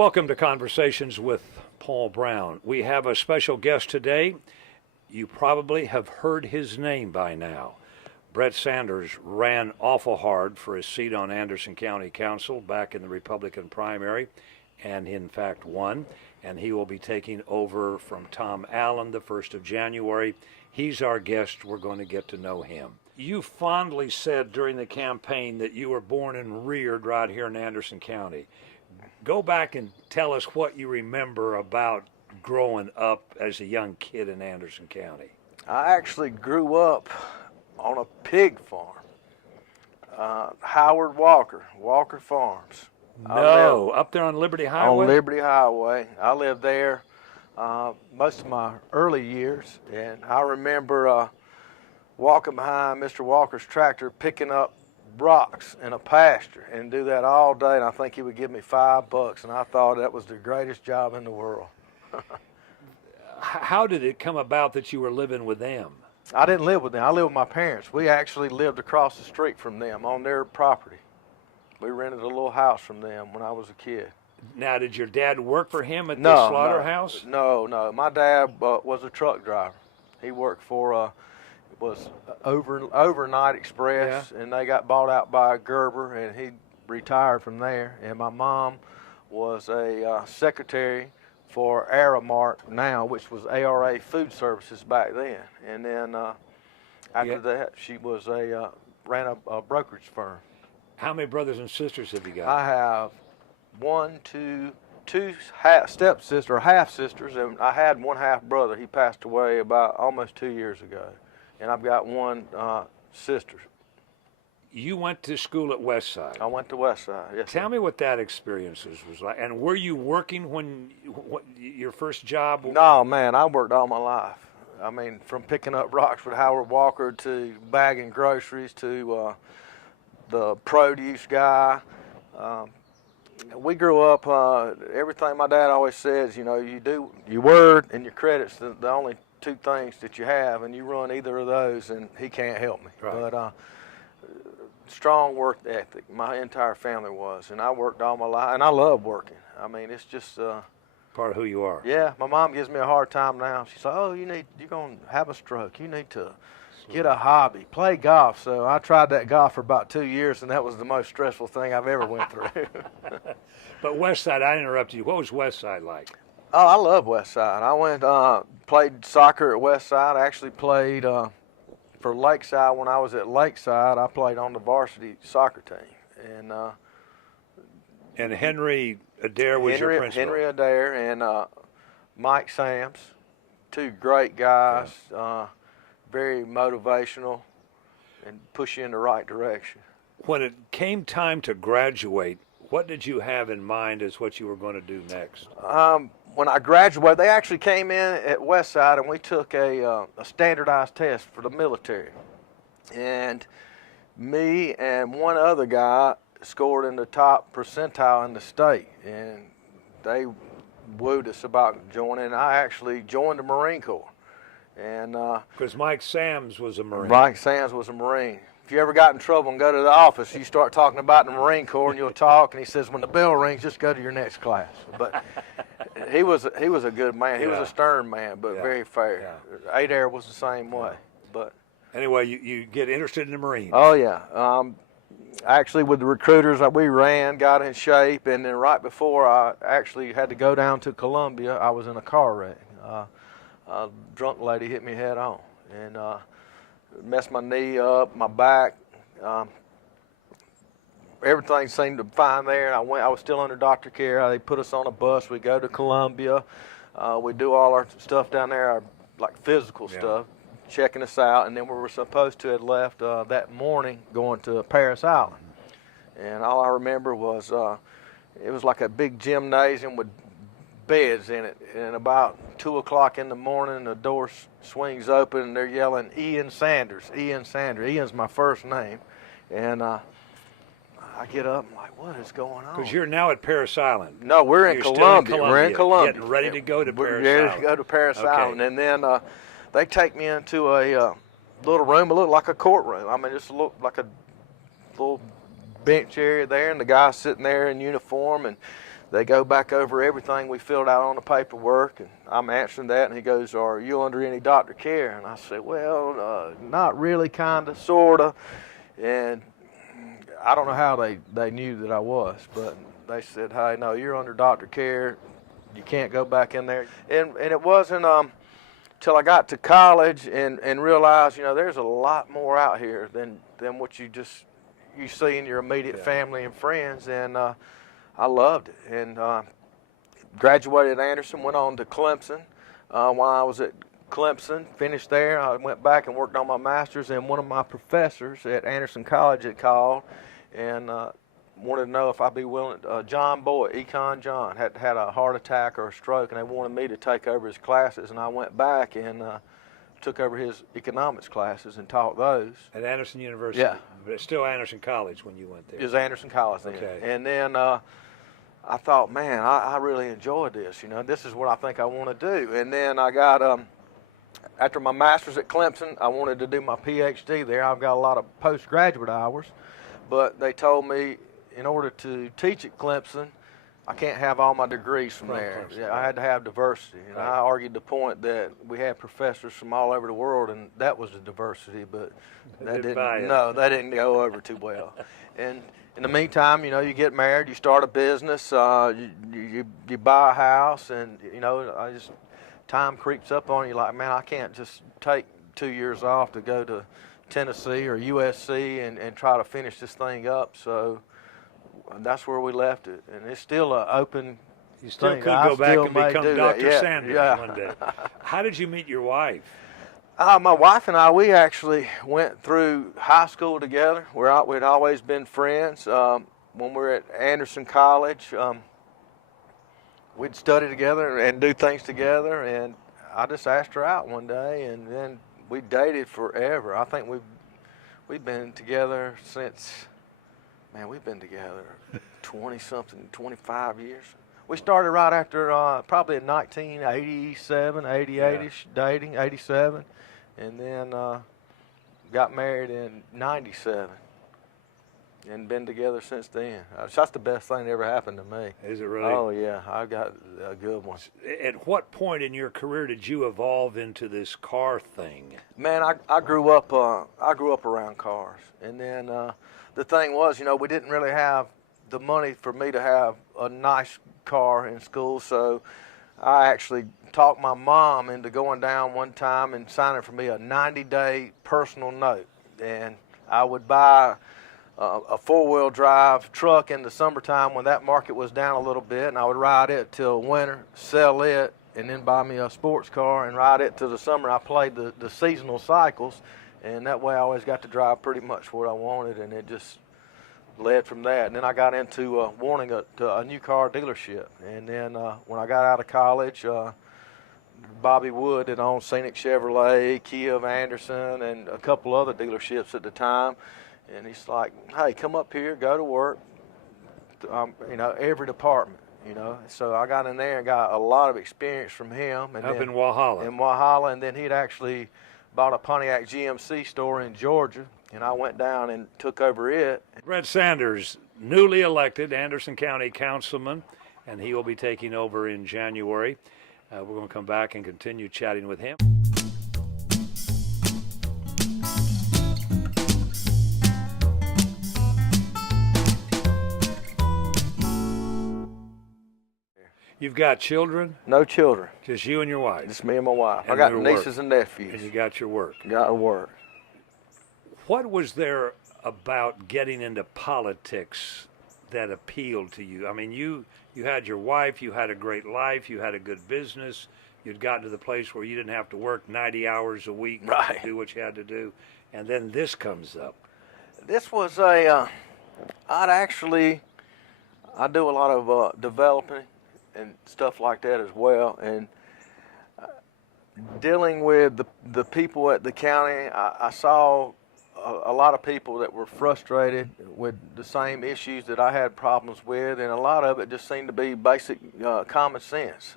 Welcome to Conversations with Paul Brown. We have a special guest today. You probably have heard his name by now. Brett Sanders ran awful hard for his seat on Anderson County Council back in the Republican primary, and in fact won. And he will be taking over from Tom Allen the 1st of January. He's our guest. We're going to get to know him. You fondly said during the campaign that you were born and reared right here in Anderson County. Go back and tell us what you remember about growing up as a young kid in Anderson County. I actually grew up on a pig farm. Howard Walker Farms. No, up there on Liberty Highway? On Liberty Highway. I lived there most of my early years, and I remember walking behind Mr. Walker's tractor picking up rocks in a pasture and do that all day, and I think he would give me $5, and I thought that was the greatest job in the world. How did it come about that you were living with them? I didn't live with them. I lived with my parents. We actually lived across the street from them on their property. We rented a little house from them when I was a kid. Now, did your dad work for him at the slaughterhouse? No. My dad was a truck driver. He worked for Overnight Express, and they got bought out by Gerber, and he retired from there. And my mom was a secretary for Aramark now, which was ARA Food Services back then. And then after that, she was ran a brokerage firm. How many brothers and sisters have you got? I have two stepsisters, or half sisters, and I had one half brother. He passed away about almost 2 years ago. And I've got one sister. You went to school at Westside. I went to Westside, yes. Tell me what that experience was like. And were you working when your first job? No, man, I worked all my life. I mean, from picking up rocks with Howard Walker to bagging groceries to the produce guy. We grew up, everything my dad always says, you know, your word and your credit's the only two things that you have, and you run either of those and he can't help me. Right. But strong work ethic, my entire family was, and I worked all my life, and I love working. I mean, it's just part of who you are. Yeah, my mom gives me a hard time now. She's like, oh, you're gonna have a stroke, you need to get a hobby, play golf. So I tried that golf for about 2 years, and that was the most stressful thing I've ever went through. But Westside, I interrupted you. What was Westside like? Oh, I love Westside. I went, played soccer at Westside. I actually played for Lakeside when I was at Lakeside. I played on the varsity soccer team. And Henry Adair was your principal? Henry Adair and Mike Sams, two great guys, very motivational and push you in the right direction. When it came time to graduate, what did you have in mind as what you were going to do next? When I graduated, they actually came in at Westside, and we took a standardized test for the military. And me and one other guy scored in the top percentile in the state, and they wooed us about joining. I actually joined the Marine Corps. And because Mike Sams was a Marine. Mike Sams was a Marine. If you ever got in trouble and go to the office, you start talking about the Marine Corps, and you'll talk, and he says, when the bell rings, just go to your next class. But he was a good man. He was a stern man, but very fair. Yeah. Adair was the same way. But anyway, you get interested in the Marines. Oh, yeah. Actually, with the recruiters, we ran, got in shape, and then right before I actually had to go down to Columbia, I was in a car wreck. A drunk lady hit me head on, and messed my knee up, my back. Everything seemed fine there. I was still under doctor care. They put us on a bus. We go to Columbia. We do all our stuff down there, our like physical stuff, checking us out, and then we were supposed to have left that morning going to Paris Island. And all I remember was it was like a big gymnasium with beds in it, and about 2 o'clock in the morning the door swings open and they're yelling, Ian Sanders, Ian Sanders. Ian's my first name. And I get up, I'm like, what is going on? Because you're now at Paris Island. No, we're in Columbia. We're in Columbia. Getting ready to go to Paris Island. We're ready to go to Paris Island. And then they take me into a little room. It looked like a courtroom. I mean, just looked like a little bench area there, and the guy's sitting there in uniform, and they go back over everything we filled out on the paperwork, and I'm answering that, and he goes, "Are you under any doctor care?" And I said, "Well, not really, kind of, sort of." And I don't know how they knew that I was, but they said, "Hey, no, you're under doctor care. You can't go back in there." And it wasn't till I got to college and realized, there's a lot more out here than what you see in your immediate family and friends, and I loved it. And graduated Anderson, went on to Clemson. While I was at Clemson, finished there, I went back and worked on my master's, and one of my professors at Anderson College had called and wanted to know if I'd be willing. John Boyd, Econ John, had a heart attack or a stroke, and they wanted me to take over his classes, and I went back and took over his economics classes and taught those. At Anderson University? Yeah. But it's still Anderson College when you went there? It was Anderson College then. Okay. And then I thought, man, I really enjoyed this. This is what I think I want to do. And then I got, after my master's at Clemson, I wanted to do my PhD there. I've got a lot of postgraduate hours, but they told me in order to teach at Clemson, I can't have all my degrees from there. Clemson, Yeah, I had to have diversity. And I argued the point that we had professors from all over the world, and that was the diversity, but that didn't go over too well. And in the meantime, you get married, you start a business, you buy a house, and time creeps up on you like, man, I can't just take 2 years off to go to Tennessee or USC and try to finish this thing up. So that's where we left it, and it's still an open. You still thing. could go back and become Dr. Sanders one day. How did you meet your wife? My wife and I, we actually went through high school together. We'd always been friends. When we were at Anderson College, we'd study together and do things together, and I just asked her out one day, and then we dated forever. I think we've been together since, man, we've been together 20-something, 25 years. We started right after, probably in 1987, 88-ish, dating, 87, and then got married in 97 and been together since then. That's the best thing that ever happened to me. Is it really? Oh, yeah, I got a good one. At what point in your career did you evolve into this car thing? Man, I grew up around cars, and then the thing was, we didn't really have the money for me to have a nice car in school, so I actually talked my mom into going down one time and signing for me a 90-day personal note, and I would buy a four-wheel drive truck in the summertime when that market was down a little bit, and I would ride it till winter, sell it, and then buy me a sports car and ride it till the summer. I played the seasonal cycles, and that way I always got to drive pretty much what I wanted, and it just led from that. And then I got into wanting a new car dealership, and then when I got out of college, Bobby Wood had owned Scenic Chevrolet, Kia of Anderson, and a couple other dealerships at the time. And he's like, hey, come up here, go to work, every department, So I got in there and got a lot of experience from him. And in Walhalla. In Walhalla, and then he'd actually bought a Pontiac GMC store in Georgia, and I went down and took over it. Brett Sanders, newly elected Anderson County Councilman, and he will be taking over in January. We're going to come back and continue chatting with him. You've got children? No children. Just you and your wife? Just me and my wife. And I got nieces and nephews. And you got your work? Got to work. What was there about getting into politics that appealed to you? I mean, you had your wife, you had a great life, you had a good business, you'd gotten to the place where you didn't have to work 90 hours a week to do what you had to do, and then this comes up. This was I do a lot of developing and stuff like that as well, and dealing with the people at the county, I saw a lot of people that were frustrated with the same issues that I had problems with, and a lot of it just seemed to be basic common sense.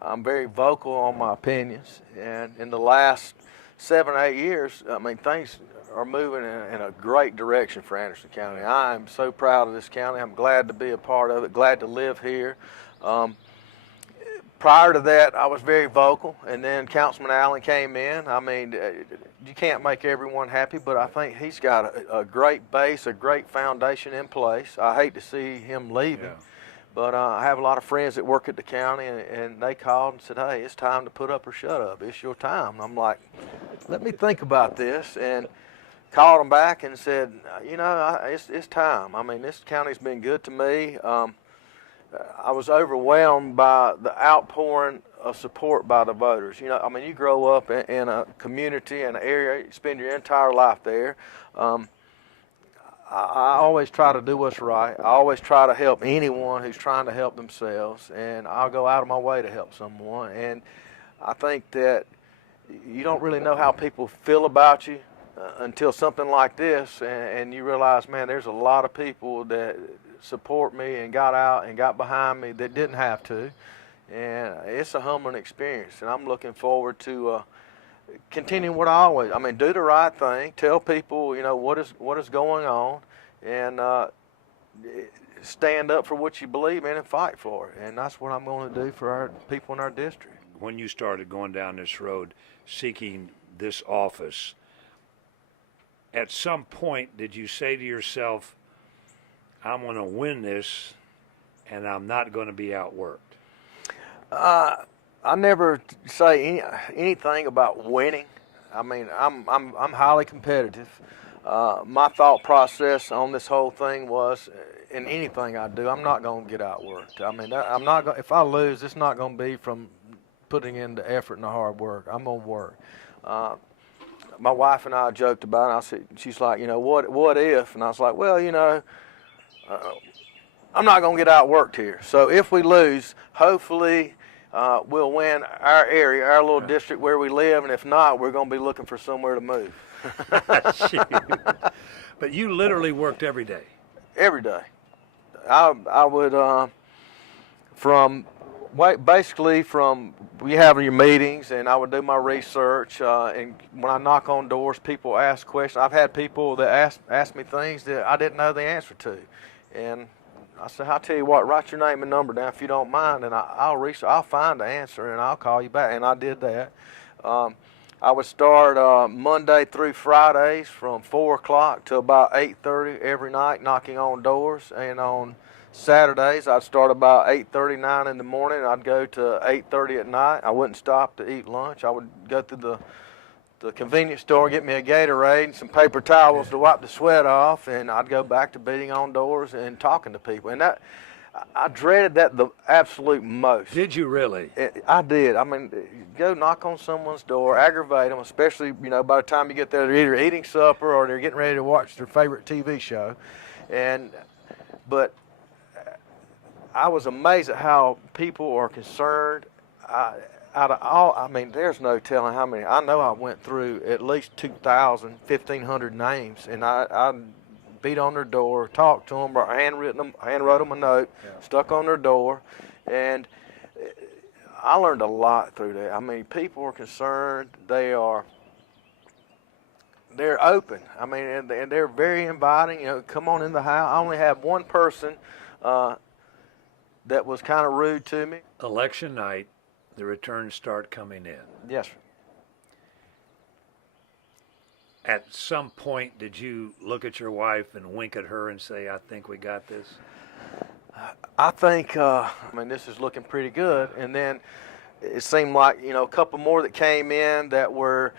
I'm very vocal on my opinions, and in the last 7 or 8 years, I mean, things are moving in a great direction for Anderson County. I am so proud of this county. I'm glad to be a part of it, glad to live here. Prior to that, I was very vocal, and then Councilman Allen came in. I mean, you can't make everyone happy, but I think he's got a great base, a great foundation in place. I hate to see him leaving, Yeah. but I have a lot of friends that work at the county, and they called and said, hey, it's time to put up or shut up. It's your time. And I'm like, let me think about this, and called them back and said, you know, it's time. I mean, this county's been good to me. I was overwhelmed by the outpouring of support by the voters. You know, I mean, you grow up in a community, in an area, you spend your entire life there. I always try to do what's right. I always try to help anyone who's trying to help themselves, and I'll go out of my way to help someone. And I think that you don't really know how people feel about you until something like this, and you realize, man, there's a lot of people that support me and got out and got behind me that didn't have to, and it's a humbling experience, and I'm looking forward to continuing what I mean, do the right thing, tell people, you know, what is going on, and stand up for what you believe in and fight for it, and that's what I'm going to do for our people in our district. When you started going down this road seeking this office, at some point did you say to yourself, I'm going to win this, and I'm not going to be outworked? I never say anything about winning. I mean, I'm highly competitive. My thought process on this whole thing was, in anything I do, I'm not going to get outworked. I mean, I'm not going. If I lose, it's not going to be from putting in the effort and the hard work. I'm going to work. My wife and I joked about it. I said, she's like, you know, what if? And I was like, well, you know, I'm not going to get outworked here. So if we lose, hopefully we'll win our area, our little district where we live, and if not, we're going to be looking for somewhere to move. Shoot. But you literally worked every day. Every day. I would, basically from, we have your meetings, and I would do my research, and when I knock on doors, people ask questions. I've had people that ask me things that I didn't know the answer to. And I said, I'll tell you what, write your name and number down if you don't mind, and I'll find the answer, and I'll call you back. And I did that. I would start Monday through Fridays from 4 o'clock to about 8:30 every night, knocking on doors. And on Saturdays, I'd start about 8:30, 9 in the morning. I'd go to 8:30 at night. I wouldn't stop to eat lunch. I would go through the convenience store, get me a Gatorade and some paper towels to wipe the sweat off, and I'd go back to beating on doors and talking to people. And that, I dreaded that the absolute most. Did you really? I did. I mean, go knock on someone's door, aggravate them, especially, you know, by the time you get there, they're either eating supper or they're getting ready to watch their favorite TV show. But I was amazed at how people are concerned. Out of all, I mean, there's no telling how many. I know I went through at least 2,000, 1,500 names, and I beat on their door, talked to them, or handwrote them a note, stuck on their door, and I learned a lot through that. I mean, people are concerned. They're open. I mean, and they're very inviting. You know, come on in the house. I only had one person that was kind of rude to me. Election night, the returns start coming in. Yes, sir. At some point, did you look at your wife and wink at her and say, I think we got this? I think, I mean, this is looking pretty good. And then it seemed like, you know, a couple more that came in that were,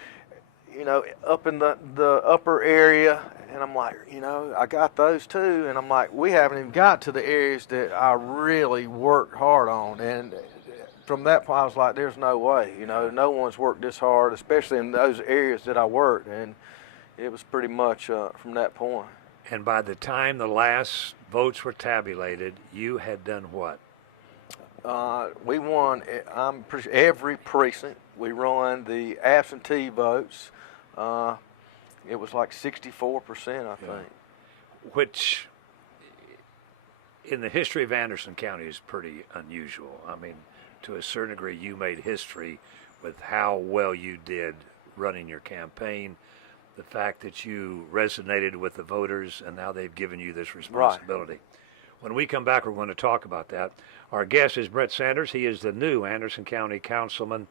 you know, up in the upper area. And I'm like, you know, I got those too. And I'm like, we haven't even got to the areas that I really worked hard on. And from that point, I was like, there's no way. You know, no one's worked this hard, especially in those areas that I worked. And it was pretty much from that point. And by the time the last votes were tabulated, you had done what? We won, I'm pretty sure, every precinct. We run the absentee votes. It was like 64%, I think. Which, in the history of Anderson County, is pretty unusual. I mean, to a certain degree, you made history with how well you did running your campaign, the fact that you resonated with the voters, and now they've given you this responsibility. Right. When we come back, we're going to talk about that. Our guest is Brett Sanders. He is the new Anderson County Councilman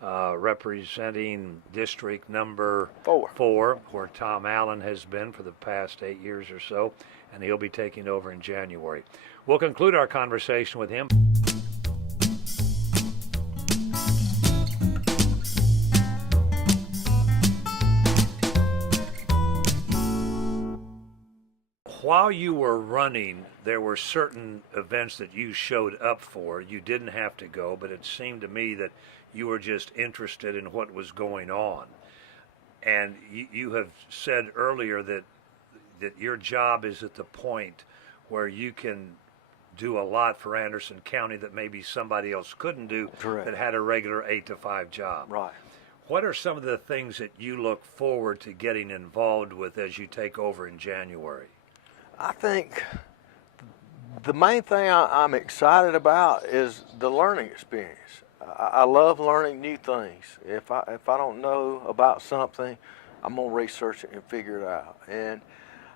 representing District number 4, where Tom Allen has been for the past 8 years or so, and he'll be taking over in January. We'll conclude our conversation with him. While you were running, there were certain events that you showed up for. You didn't have to go, but it seemed to me that you were just interested in what was going on. And you have said earlier that your job is at the point where you can do a lot for Anderson County that maybe somebody else couldn't do. Correct. That had a regular 8 to 5 job. Right. What are some of the things that you look forward to getting involved with as you take over in January? I think the main thing I'm excited about is the learning experience. I love learning new things. If I don't know about something, I'm gonna research it and figure it out. And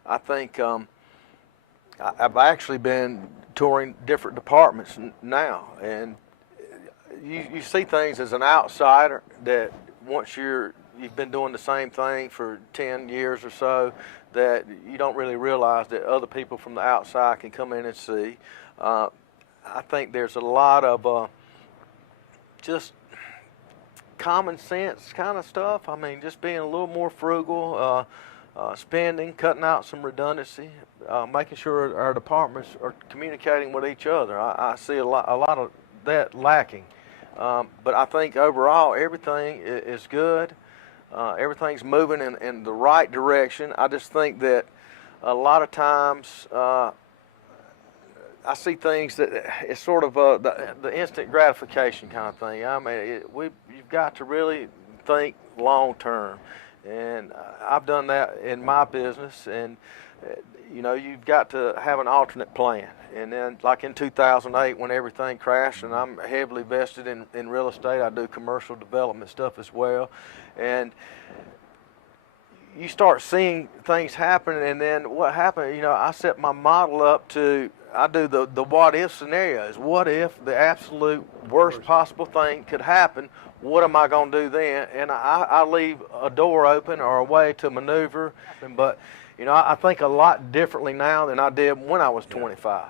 I think I've actually been touring different departments now, and you see things as an outsider that once you've been doing the same thing for 10 years or so, that you don't really realize that other people from the outside can come in and see. I think there's a lot of just common sense kind of stuff. I mean, just being a little more frugal, spending, cutting out some redundancy, making sure our departments are communicating with each other. I see a lot of that lacking. But I think overall everything is good. Everything's moving in the right direction. I just think that a lot of times I see things that it's sort of the instant gratification kind of thing. I mean, you've got to really think long term, and I've done that in my business. And you've got to have an alternate plan. And then, like in 2008, when everything crashed, and I'm heavily vested in real estate, I do commercial development stuff as well. And you start seeing things happen, and then what happened, I set my model up to, I do the what-if scenarios. What if the absolute worst possible thing could happen? What am I going to do then? And I leave a door open or a way to maneuver. But, I think a lot differently now than I did when I was 25.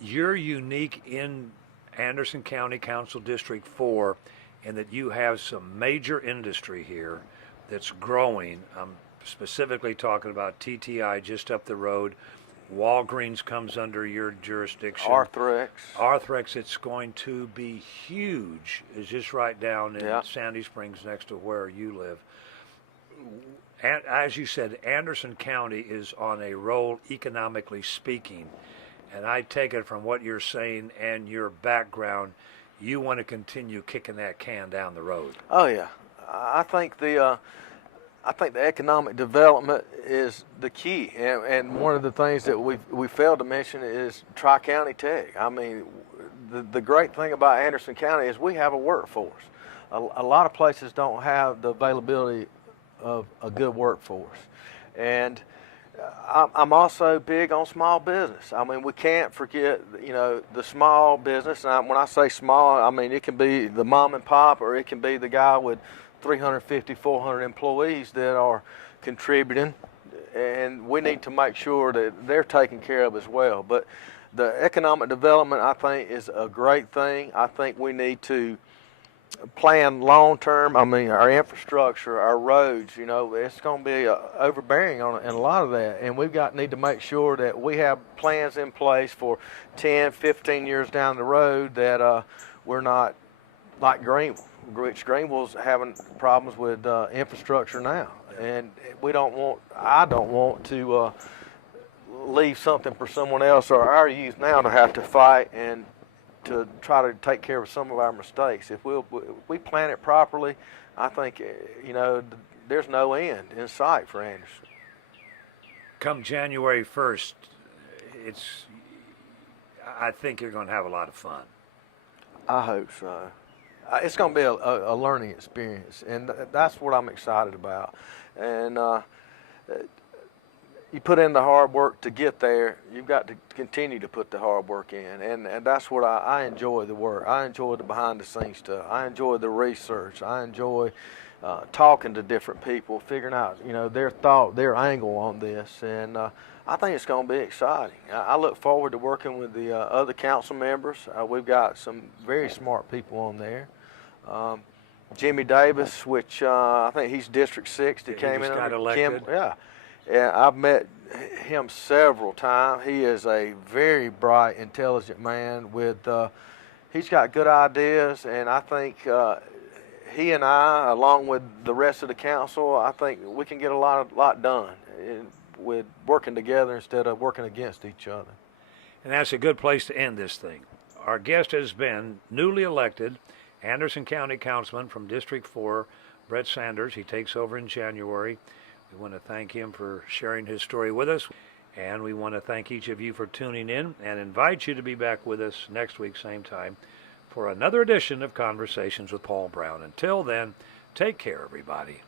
You're unique in Anderson County Council District 4 in that you have some major industry here that's growing. I'm specifically talking about TTI just up the road. Walgreens comes under your jurisdiction. Arthrex, it's going to be huge. It's just right down in Sandy Springs next to where you live. And as you said, Anderson County is on a roll economically speaking. And I take it from what you're saying and your background, you want to continue kicking that can down the road. Oh yeah, I think the economic development is the key, and one of the things that we failed to mention is Tri-County Tech. I mean, the great thing about Anderson County is we have a workforce. A lot of places don't have the availability of a good workforce, and I'm also big on small business. I mean, we can't forget, the small business. And when I say small, I mean it can be the mom and pop, or it can be the guy with 350, 400 employees that are contributing, and we need to make sure that they're taken care of as well. But the economic development, I think, is a great thing. I think we need to plan long term. I mean, our infrastructure, our roads, it's going to be overbearing in a lot of that, and need to make sure that we have plans in place for 10, 15 years down the road, that we're not like Greenville, which Greenville's having problems with infrastructure now, and I don't want to leave something for someone else or our youth now to have to fight and to try to take care of some of our mistakes. If we plan it properly, I think there's no end in sight for Anderson. Come January 1st, I think you're going to have a lot of fun. I hope so. It's going to be a learning experience, and that's what I'm excited about. And you put in the hard work to get there. You've got to continue to put the hard work in, and that's what I enjoy the work. I enjoy the behind the scenes stuff. I enjoy the research. I enjoy talking to different people, figuring out their thought, their angle on this, and I think it's going to be exciting. I look forward to working with the other council members. We've got some very smart people on there. Jimmy Davis, which I think he's District 6. He came in got under elected. Yeah, I've met him several times. He is a very bright, intelligent man with. He's got good ideas, and I think he and I, along with the rest of the council, I think we can get a lot done with working together instead of working against each other. And that's a good place to end this thing. Our guest has been newly elected Anderson County Councilman from District 4, Brett Sanders. He takes over in January. We want to thank him for sharing his story with us. And we want to thank each of you for tuning in and invite you to be back with us next week, same time, for another edition of Conversations with Paul Brown. Until then, take care, everybody.